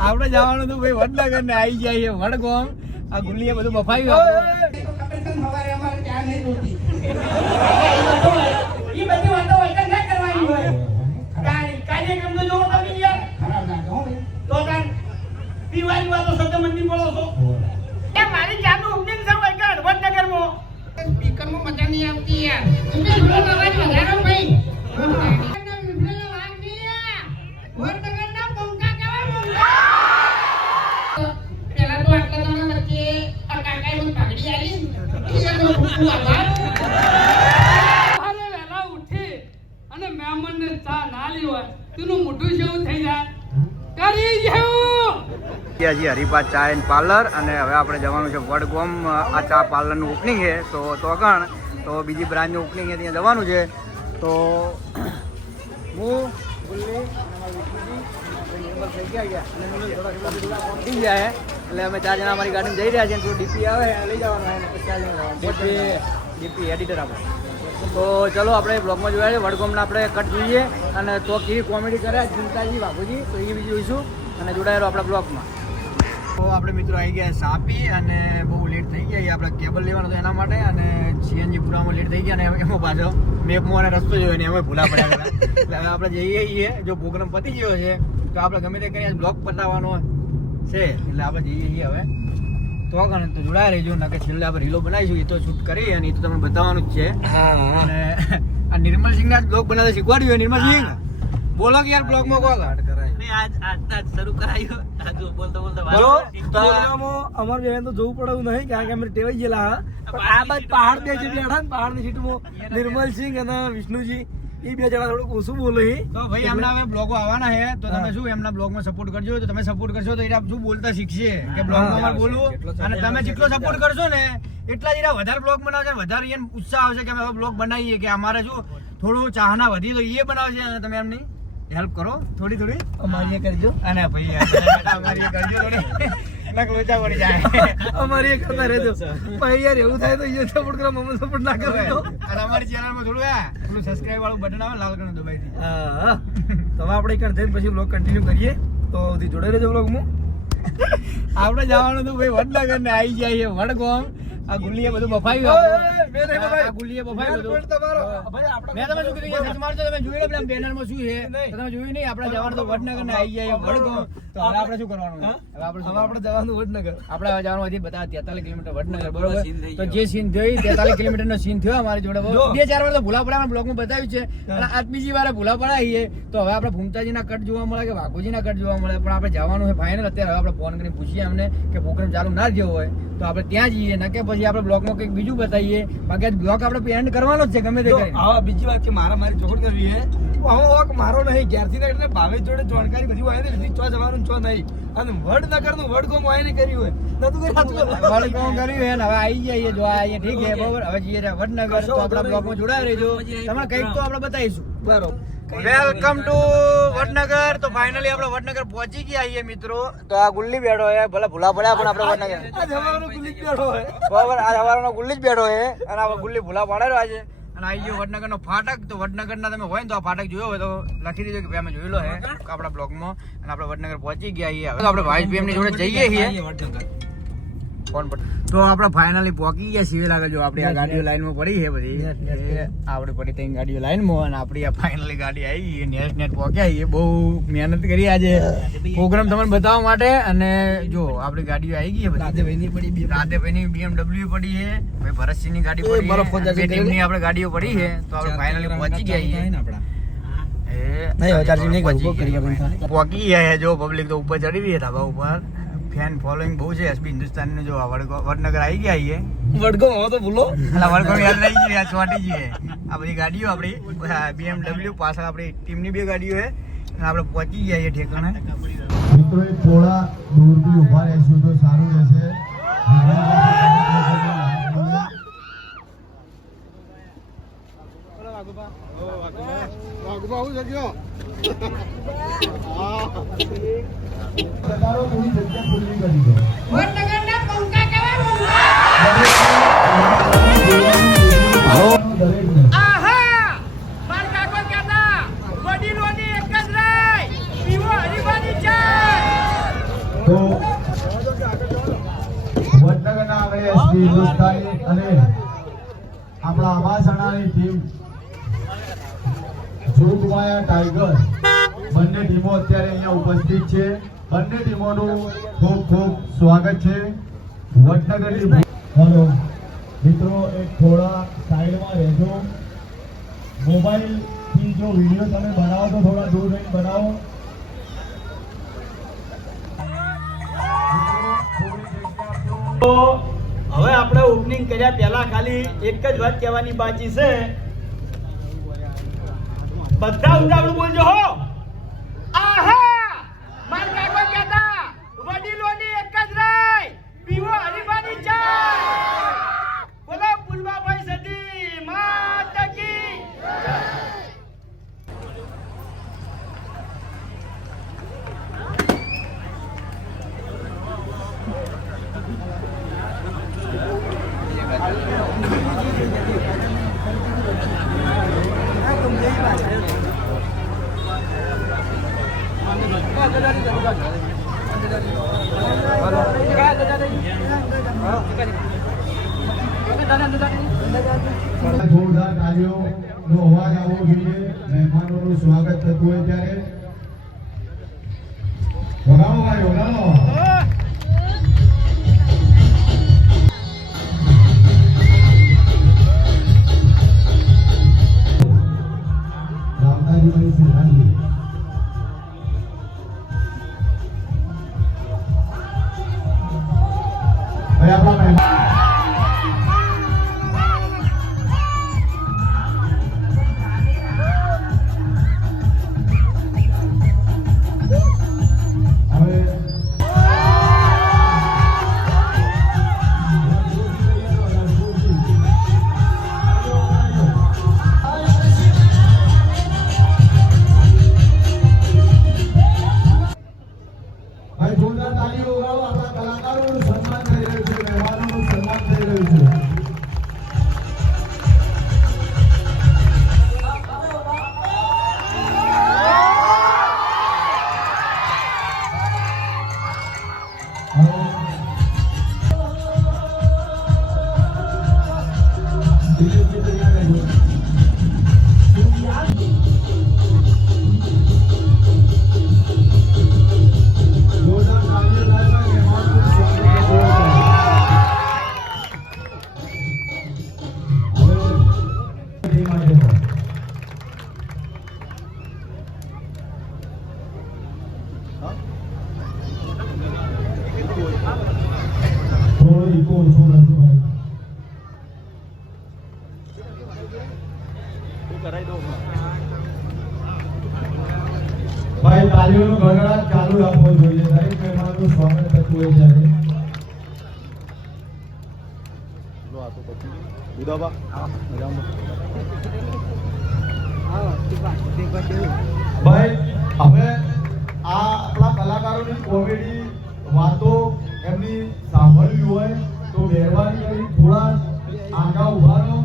આપણે જવાનું હતું ભાઈ વડનગર ને આવી જાય છે વડગોમ. આ ગુલ્લીએ બધું બફાઈ ગયું સવારે વહેલા ઉઠી અને ચા એન્ડ પાર્લર. અને હવે આપણે જવાનું છે વડગોમ. આ ચા પાર્લરનું ઓપનિંગ છે. તો તોગણ તો બીજી બ્રાન્ચનું ઓપનિંગ છે, ત્યાં જવાનું છે. તો, હું ગુલ્લી અને અમારા વિષ્ણુજી, આપણે નિર્મલ થઈ ગયા છે. એટલે અમે ચાર જણા અમારી ગાડીમાં જઈ રહ્યા છીએ થોડું ડીપી આવે લઈ જવાનું જવાનું. ડીપી એડિટર આપણે તો ચલો આપણે બ્લોગમાં જોયા છે વડગોમના આપણે કટ જોઈએ અને તો કેવી કોમેડી કરે ચિંતાજી બાપુજી તો એ બી જોઈશું અને જોડાયેલો આપણા બ્લોગમાં તો આપણે મિત્રો આવી ગયા સાપી અને બહુ લેટ થઈ ગયા આપણે કેબલ લેવાનો હતો એના માટે અને સીએનજી પુરામાં લેટ થઈ ગયા અને એમાં પાછો મેપમાં રસ્તો જોયો ને એમાં ભૂલા પડ્યા એટલે આપણે જઈએ છીએ જો પ્રોગ્રામ પતી ગયો છે તો આપણે ગમે તે કરીને બ્લોગ પતાવવાનો છે એટલે આપણે જઈએ છીએ હવે. તો આગળ તો જોડાયા ના કે છેલ્લે આપણે રીલો બનાવીશું એ તો શૂટ કરી અને એ તો તમને બતાવવાનું જ છે. અને આ નિર્મલ સિંહ ના બ્લોગ બનાવતા શીખવાડ્યું નિર્મલસિંહ બોલો કે યાર બ્લોગમાં કહો બોલો. અમારે બેન તો જોવું પડે એવું નહીં કારણ કે અમે ટેવાઈ ગયેલા હા. આ બાજુ પહાડ બે જે બેઠા ને પહાડની સીટમાં નિર્મલ સિંહ અને વિષ્ણુજી. એ બે જણા થોડુંક ઓછું બોલે તો ભાઈ એમના હવે બ્લોગો આવવાના છે તો તમે શું એમના બ્લોગમાં સપોર્ટ કરજો. તો તમે સપોર્ટ કરશો તો એરા શું બોલતા શીખશે કે બ્લોગમાં અમારે બોલવું? અને તમે જેટલો સપોર્ટ કરશો ને એટલા જ એરા વધારે બ્લોગ બનાવશે વધારે એને ઉત્સાહ આવશે કે અમે હવે બ્લોગ બનાવીએ કે અમારે શું થોડું ચાહના વધી તો એ બનાવશે અને તમે એમની હેલ્પ કરો. થોડી થોડી. અમારી કરજો. અને ભાઈ અમારી કરજો થોડી. નકલોચા અમારી એક હતા યાર એવું થાય તો એ સપોર્ટ કરો મમ્મી ના કરો. અને અમારી ચેનલ થોડું આ પેલું વાળું બટન આવે લાલ કલર દબાઈ હા તો આપણે એક જઈને પછી બ્લોગ કન્ટિન્યુ કરીએ. તો જોડે રહેજો બ્લોગ હું આપણે જવાનું તો ભાઈ વડનગર ને આવી જાય વડગામ. આ ગુલ્લીએ બધું બફાઈ ગયું મેં નહીં બફાયું. આ ગુલ્લીએ બફાઈ મેં બધું. તમારો. ભાઈ આપણે મે તમે શું કીધું? સચ મારજો તમે જોયું પેલા બેનરમાં શું છે. તો તમે જોયું નહીં? આપણે જવાનું તો વડનગર ને આવી જાય છે તો હવે આપણે શું કરવાનું? હવે આપણે હવે આપણે જવાનું વડનગર. આપણે હવે જવાનું હજી બધા તેતાલીસ કિલોમીટર વડનગર બરોબર? તો જે સીન થયો તેતાલીસ કિલોમીટર નો સીન થયો અમારી જોડે બે ચાર વાર તો ભૂલા પડ્યા બ્લોગમાં બતાવ્યું છે. અને આજ બીજી વાર ભૂલા પડાવીએ તો હવે આપણે ભૂમતાજી ના કટ જોવા મળે કે વાઘુજી ના કટ જોવા મળે? પણ આપણે જવાનું છે ફાઇનલ અત્યારે હવે આપણે ફોન કરીને પૂછીએ અમને કે પ્રોગ્રામ ચાલુ ના થયો હોય તો આપણે ત્યાં જઈએ ના કે પછી આપણે બ્લોગમાં કંઈક બીજું બતાવીએ. બાકી બ્લોગ આપણે એન્ડ કરવાનો જ છે ગમે તે કરીને હા બીજી વાત કે મારા મારી ચોખડ કરવી છે હું હોક મારો નહીં. ઘેરથી એટલે ભાવેશ જોડે જાણકારી બધી હોય નથી ચો જવાનું ચો નહીં. અને વડનગરનું વડગોમ હોય ને કર્યું હોય. નતું કર્યું વડગામ કર્યું ને હવે આવી જઈએ જો આઈએ ઠીક છે બરોબર. હવે જઈએ વડનગર તો આપણા બ્લોગમાં જોડાયા રહેજો. તમે કંઈક તો આપણે બતાવીશું. બરોબર. Welcome to Vadnagar. તો ફાઇનલી આપણે વડનગર પહોંચી ગયા છીએ મિત્રો. તો આ ગુલ્લી બેઠો હે ભલે ભૂલા પડ્યા પણ આપણે વડનગર. બરાબર આ સવારનો ગુલ્લી જ બેઠો હે અને આ ગુલ્લી ભૂલા પાડેલો આજે. અને આવી ગયો વડનગરનો ફાટક. તો વડનગરના તમે હોય ને તો આ ફાટક જોયો હોય તો લખી દીધો કે ભાઈ અમે જોયેલો હે. આપણા બ્લોગમાં. અને આપણે વડનગર પહોંચી ગયા છીએ. હવે આપણે ભાઈ પીએમ જોડે જઈએ છીએ. ફોન પર. તો આપણે ફાઇનલી પહોંચી ગયા છીએ. લાગે જો આપણી આ ગાડીઓ લાઈનમાં પડી છે બધી. આપણે પડી ત્યાં ગાડીઓ લાઈનમાં અને આપણી આ ફાઇનલી ગાડી આવી નેટ નેટ પહોંચ્યા એ બહુ મહેનત કરી આજે. પ્રોગ્રામ તમને બતાવવા માટે. અને જો આપણી ગાડીઓ આવી ગઈ રાધેભાઈની પડી રાધેભાઈની BMW પડી છે. ભાઈ ભરતસિંહની ગાડી પડી બરફની ખોદાજી બે ટીમની આપણે ગાડીઓ પડી છે. તો આપણે ફાઇનલી પહોંચી ગયા છીએ. નહીં, નહીં પહોંચી ગયા. જો પબ્લિક તો ઉપર ચડી રહી ધાબા ઉપર. ફેન ફોલોઈંગ બહુ છે એસબી હિન્દુસ્તાન જો આ વડનગર આવી ગયા છીએ. વડગો હો તો ભૂલો અલા વડગો યાદ રહી આ ચોંટી જઈએ. આ બધી ગાડીઓ આપણી બીએમડબલ્યુ પાછળ આપણી ટીમની બે ગાડીઓ છે. અને આપણે પહોંચી ગયા છીએ ઠેકાણે. મિત્રો એ થોડા દૂરથી ઊભા રહેશું તો સારું રહેશે. તમારો થોડી જગ્યા ખુલ્લી કરી દો દરેકને આહા! માર કાકો કહેતા વડીલોની એક જ રાય પીવો હરીબાની ચા તો વડનગરના આંગણે હિન્દુસ્તાની અને આપણા આવાસણાની ટીમ જોગમાયા ટાઈગર. બંને ટીમો અત્યારે અહીંયા ઉપસ્થિત છે. બંને ટીમોનું ખૂબ ખૂબ સ્વાગત છે. વડનગરની હલો. મિત્રો, એક થોડા સાઈડમાં રહેજો. મોબાઈલથી જો વીડિયો તમે બનાવો તો થોડા દૂર રહીને બનાવો. તો હવે આપણે ઓપનિંગ કર્યા. પહેલા ખાલી એક જ વાત કહેવાની બાકી છે. બધા ઉતાવળું બોલજો હો. આહા માર કાકો કહેતા વડીલોની એક જ રાય પીવો હરીફાની ચા બોલો પુલવાભાઈ સદી માતા કી અવાજ આવવો જોઈએ. મહેમાનોનું સ્વાગત થતું હોય ત્યારે. વગાડો ભાઈ વગાડો તાળીઓનો ગણગણાટ ચાલુ રાખવો જોઈએ. દરેક મહેમાનનું સ્વાગત થતું હોય ત્યારે ભાઈ હવે આ આપણા કલાકારોની કોમેડી વાતો એમની સાંભળવી હોય તો મહેરબાની કરી થોડા આગા ઊભા રહો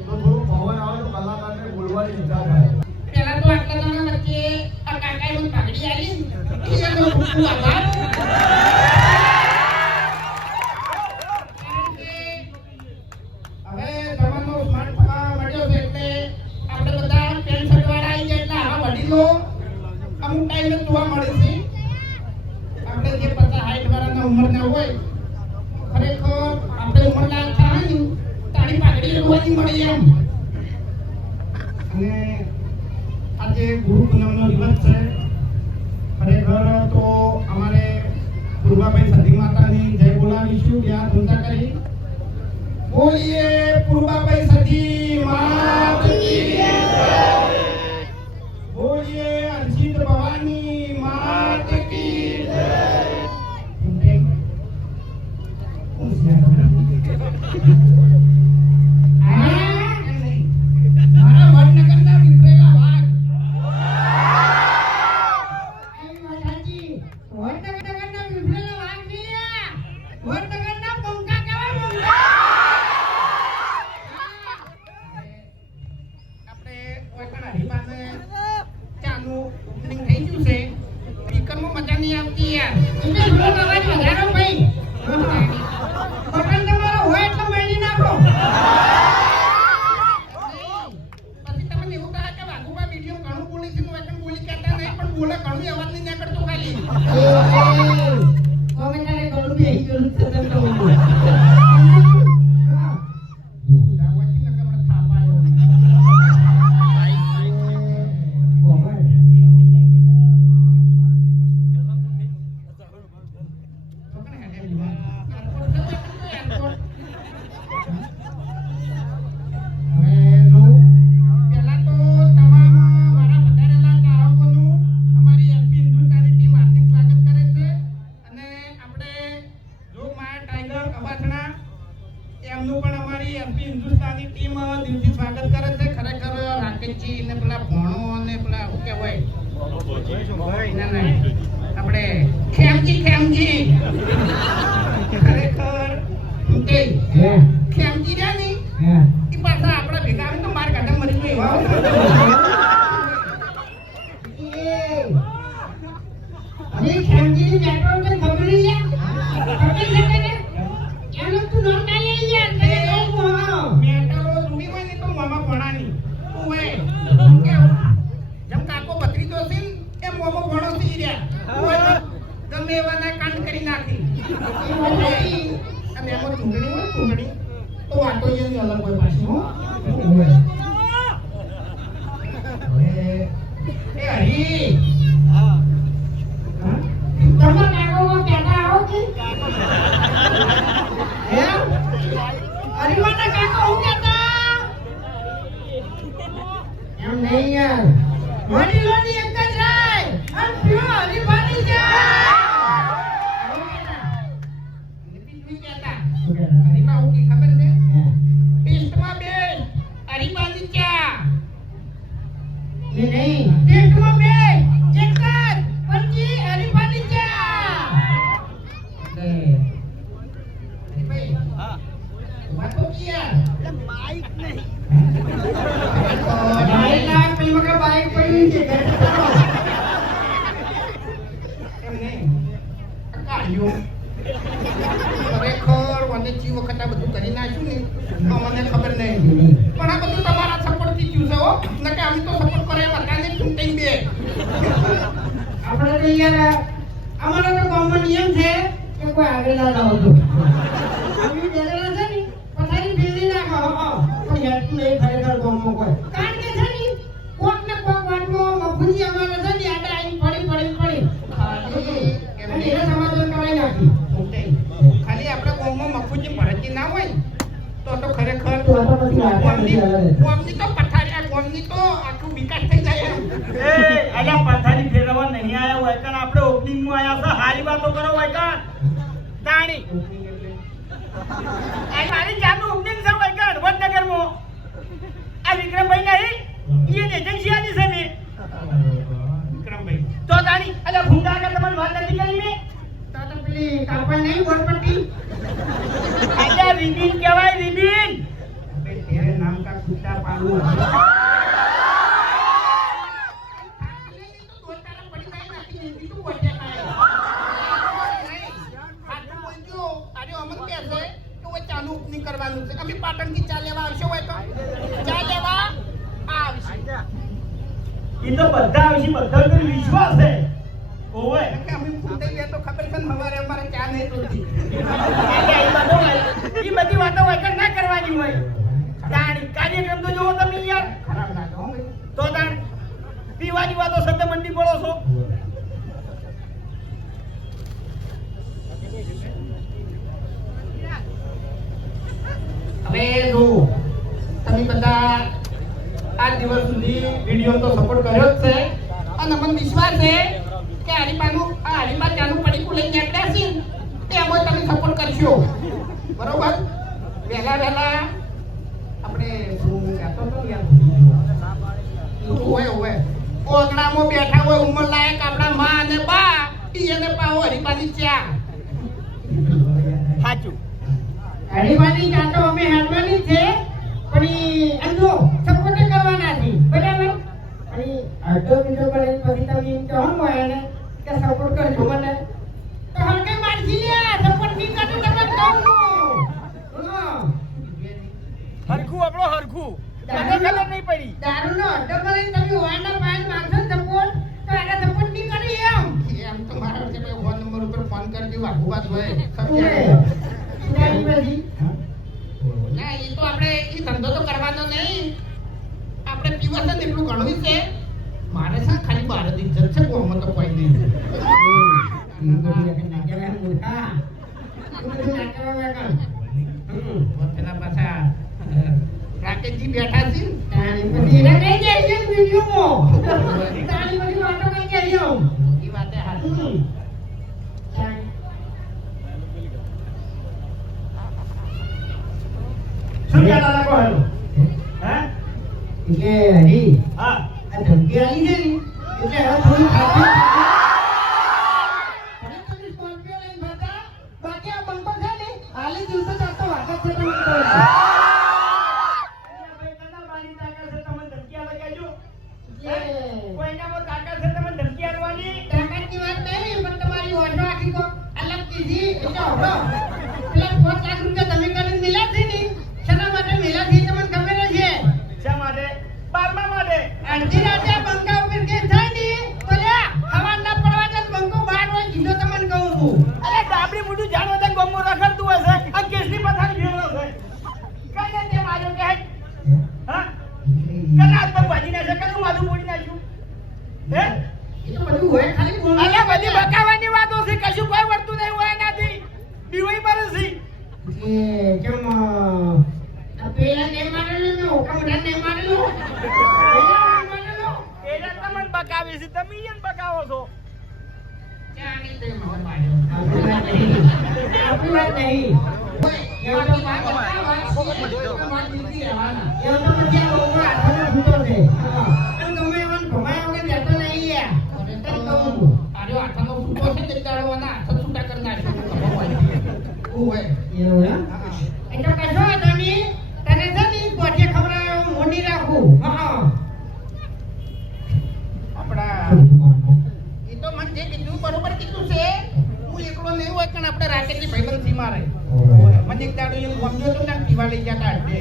તો થોડું પવન આવે તો કલાકારને બોલવાની ઈચ્છા થાય પેલા તો આટલા જણા વચ્ચે આ કાકાએ મને પાઘડી આલી એનો ખૂબ ખૂબ આભાર કારણ કે હવે જમાનો સ્માર્ટ મળ્યો છે એટલે આપણે બધા પેન્ટ શર્ટ વાળા આવી ગયા એટલે આવા વડીલો અમુક ટાઈમે જોવા મળે છે આપણે જે પચાસ સાઠ વાળાના ઉંમરના હોય ખરેખર આપણે ઉંમરલાયક થાય ને તારી પાઘડી રઘુવાથી મળી એમ અને આજે ગુરુ પૂનમનો દિવસ છે ખરેખર તો અમારે પૂર્વાભાઈ સતી માતાની જય બોલાવીશું ત્યાં ધૂનતા કરી બોલીએ પૂર્વાભાઈ સતી સેટિંગ થઈ ગયું છે. સ્પીકરમાં મજા નહીં આવતી યાર. તમે થોડો અવાજ વધારો ભાઈ. અરે ખેમજી મેટ્રો કે ખબર છે ખબર છે તને એનું તું નામ કાઈ યાર તને કહું હા મેટ્રો રૂમી હોય ને તો મામા ભણાની તું હે કેવું જેમ કાકો બત્રીજો છે ને, એમ મોમો ભણો થઈ રહ્યા હોય તો ગમે એવાના કાંડ કરી નાખી અને એમાં ચૂંટણી હોય ચૂંટણી તો વાતો એની અલગ હોય પાછી હો હવે એ હરી હા? તમારા કાકોમાં કહેતા આવો કે એમ હરીવાના કાકો હું કહેતા એમ નહીં યાર વડીલોની એક તો તો ખરેખર ગામની ગામની તો પથારી આ તો આખું વિકાસ થઈ જાય એ અલ્યા પથારી ફેરવવા નહીં આયા હોય કારણ આપણે ઓપનિંગમાં આયા છે. હારી વાતો કરો હોય કાન તાણી. આ મારી જાતનું ઓપનિંગ છે હોય કાન વડનગરમાં આ વિક્રમભાઈ નહીં? ઈ એજન્સી આની છે ને. વિક્રમભાઈ તો તાણી અલ્યા ભૂંડા કે તમને વાત નથી કરી મેં? પેલી કાપડ નહીં ગોળ પટ્ટી આજા કરવાનું છે અમે ચા લેવા આવશે હોય તો ચા લેવા આવશે બધા આવશે બધા વિશ્વાસ છે. હવે જો તમે બધા આ દિવસ સુધી વીડિયો તો સપોર્ટ કર્યો જ છે. અને મને વિશ્વાસ છે કે હરિપાનું આ હરિપા ત્યાંનું પડીકું લઈને નીકળ્યા છે તે તમે સપોર્ટ કરશો. બરોબર? વહેલા વહેલા આપણે શું કહેતો હતો હોય બેઠા હોય, ઉંમર લાયક આપણા માં અને બા એને પાવો હરિપાની ચા સાચું. હરીબાની ચાટો અમે હાલવાની છે. પણ ઈ સપોર્ટ કરવાના છે. બરાબર? અને અડધો પર એની પછી તમે એમ કહો ને એને. કે સપોર્ટ કરજો મને. તો હરકે મારજી લે સપોર્ટ નહીં કરતો કરવા કહું હરખું આપણો હરખું. તને ખબર નહીં પડી. દારૂનો અડ્ડો કરીને તમે ઓવાના પાન માંગશો સપોર્ટ તો એને સપોર્ટ નહીં કરી એમ એમ તો મારો છે કરી દીધું આખું વાત હોય. ના, એ તો આપણે એ ધંધો તો કરવાનો નહીં. આપણે પીવા છે એટલું ઘણું છે. મારે છે ખાલી બાર જ ઇજ્જત છે કોમાં તો કોઈ નહીં. વખતના પાછા રાકેશજી બેઠા છે એ વાતે હાચી. શું કહેતા હતા કહો હેલો? હે? હા બાકી આ બંકો છે ને હાલી દિવસે ચાલતો વાગત છે તમે કહો. ભાઈ કના બાની તાકાત છે આલે કહેજો હે? છે તમને ધમકી વાત નહીં, પણ તમારી ઓરડો આખી કોક અલગ કીધી. એટલે. પેલા પાંચ લાખ રૂપિયા તમે કરીને મિલ્યા છે ને, શેના માટે મિલ્યા છે એ તમને ખબર જ છે. શા માટે બારમા માટે અડધી રાતે આ બંકા ઉપર કેસ થાય ને, તો લ્યા, હવા ના પડવા દે તો બંકો બહાર હોય, કીધું તમને કહું છું. અરે ડાબડી મોટું જાણો તો ગમો રખડતું હશે આ કેસની પથારી ભેળો છે કઈ ને તેમ આજો કે હા કના હાથ પગ ભાજી નાખે કનું માથું ફોડી નાખ્યું હે એ તો બધું હોય, ખાલી બોલવાનું અલ્યા બધી બકાવાની વાતો છે કશું કોઈ વર્તું નહીં હોય એનાથી બીવાઈ પડે છે એ કેમ? પેલા ને મારેલું ને હુકમરાન ને મારેલું. પેલા ને મારેલું. તમને બકાવે છે તમે ઈયન બકાવો છો. તે પાડ્યો. આપણી વાત નહીં. એવું તો વાત છૂટો છે. એવું હોય. એટલે કશો વાંધો નહીં. તને છે ને ઈ ગોઠે ખવડાવ્યો રાખું. હા. આપણા એ તો મને જે કીધું બરોબર કીધું છે. હું એકલો નહીં હોય પણ આપણે રાકેશજી ભાઈબંધ મારે મને એક દાડો એમ ગમ્યો તો ત્યાં પીવા લઈ જતા અડધે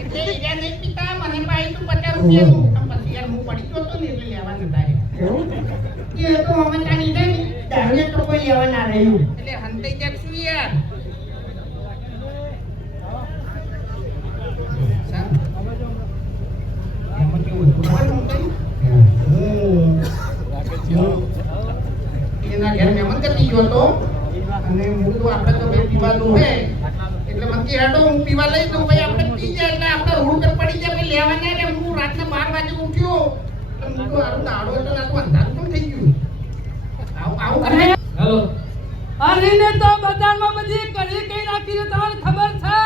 એટલે ઈરા નહીં પીતા મને પાઈ તું પચાસ રૂપિયાનું. આમ પછી યાર હું પડી ગયો તો ને એટલે લેવા નતા એ તો અમે ત્યાં લીધા તો કોઈ લેવા ના રહ્યું એટલે હંતાઈ જાય શું યાર? સાહેબ, એમાં કેવું હતું? ખબર હંતાઈ? એના ઘેર મહેમાન ગતિ ગયો હતો. અને હું કીધું આપણે તો ભાઈ પીવાનું હે એટલે મને કે હેડો હું પીવા લઈ દઉં ભાઈ આપણે પી જાય એટલે આપણે રોડ પર પડી જાય ભાઈ લેવાના ને હું રાતના બાર વાગે ઉઠ્યો. તો હું તો દાડો હતો આટલું અંધારું પણ થઈ ગયું? હેલો. અરીને તો બજારમાં બધી કરી કઈ નાખી છે તમને ખબર છે?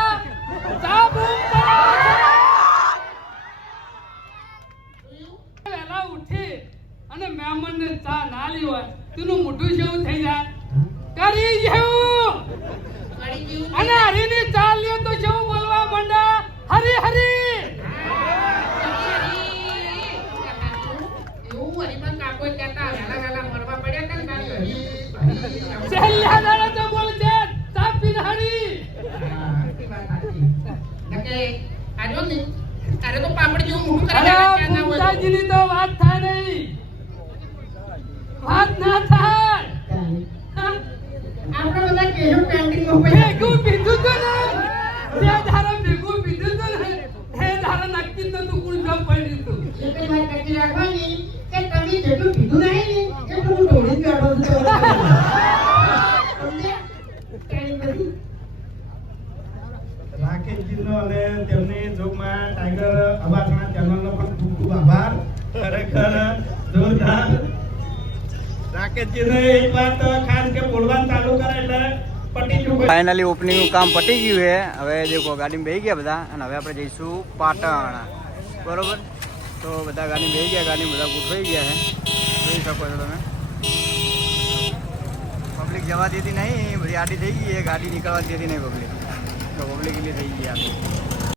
ચા બૂમ વહેલા ઉઠી અને મહેમાનને ચા ના લી હોય તેનું મોઢું જેવું થઈ જાય. કરી જેવું. અને હરીની ચા લ્યો તો જેવું બોલવા માંડા. હરી હરી. રાકેશજીને એક વાત કે ફાઇનલી ઓપનિંગનું કામ પટી ગયું છે. હવે દેખો ગાડીમાં બેસી ગયા બધા અને હવે આપણે જઈશું પાટણ. બરોબર? તો બધા ગાડીમાં બેસી ગયા ગાડીમાં બધા ગોઠવાઈ ગયા છે. જોઈ શકો છો તમે. પબ્લિક જવા દેતી નહીં, બધી આડી થઈ ગઈ ગાડી નીકળવા દેતી નહીં પબ્લિક તો પબ્લિક એટલી થઈ ગઈ આખી